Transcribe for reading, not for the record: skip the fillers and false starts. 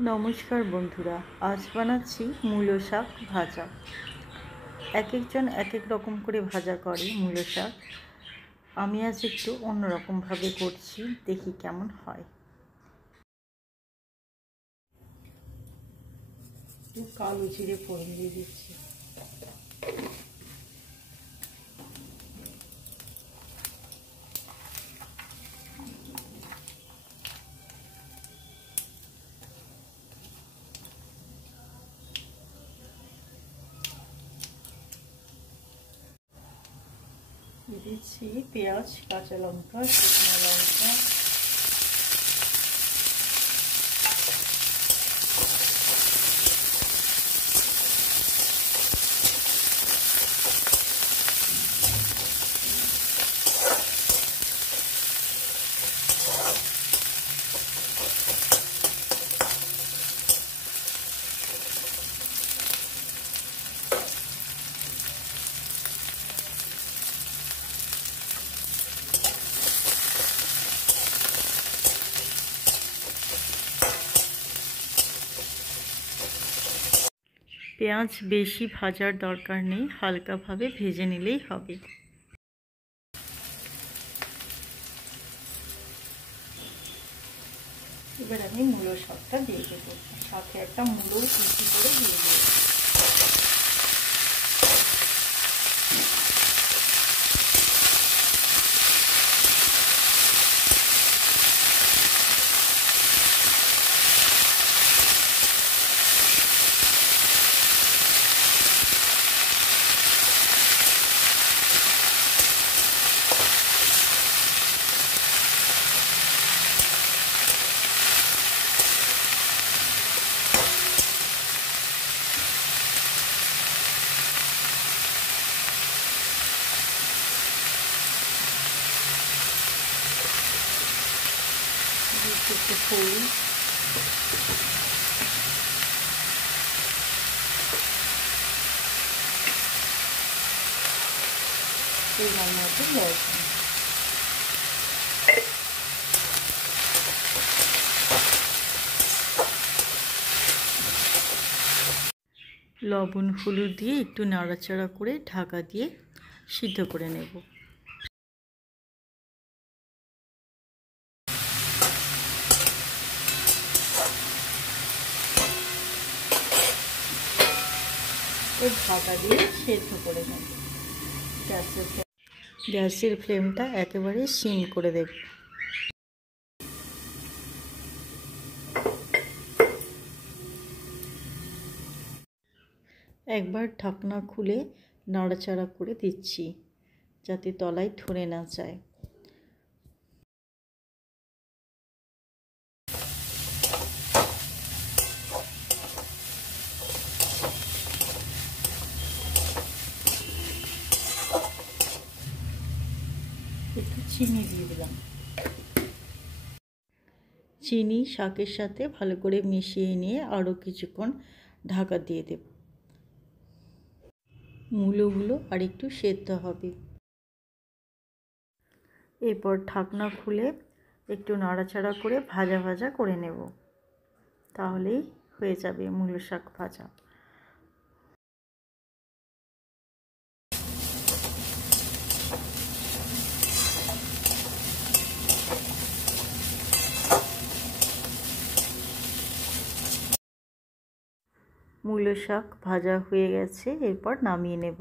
নমস্কার বন্ধুরা, আজ বানাচ্ছি মূলো শাক ভাজা। এক একজন এক এক রকম করে ভাজা করে মূলো শাক। আমি আজ একটু অন্যরকমভাবে করছি, দেখি কেমন হয়। কালো জিরে ফোড়ন দিয়ে দিচ্ছি। দিচ্ছি পেঁয়াজ, কাঁচা লঙ্কা, শুকনো লঙ্কা, পেঁয়াজ বেশি ভাজার দরকার নেই, হালকাভাবে ভেজে নিলেই হবে। এবার আমি মূলো শাকটা দিয়ে দেবো, সাথে একটা মূলো কুচি করে দিয়ে দেবো। একটু ফুল, পরিমাণ মতো লবণ, লবণ হলুদ দিয়ে একটু নাড়াচাড়া করে ঢাকা দিয়ে সিদ্ধ করে নেব। ঢাকা দিয়ে সেদ্ধ করে নেব। গ্যাসের ফ্লেমটা একেবারে সিম করে দেব। একবার ঢাকনা খুলে নাড়াচাড়া করে দিচ্ছি, যাতে তলায় ধরে না যায়। একটু চিনি দিয়ে দিলাম। চিনি শাকের সাথে ভালো করে মিশিয়ে নিয়ে আরও কিছুক্ষণ ঢাকা দিয়ে দেব। মূলোগুলো আর একটু সেদ্ধ হবে। এরপর ঢাকনা খুলে একটু নাড়াচাড়া করে ভাজা ভাজা করে নেব, তাহলেই হয়ে যাবে মূলো শাক ভাজা। মূলো শাক ভাজা হয়ে গেছে, এরপর নামিয়ে নেব।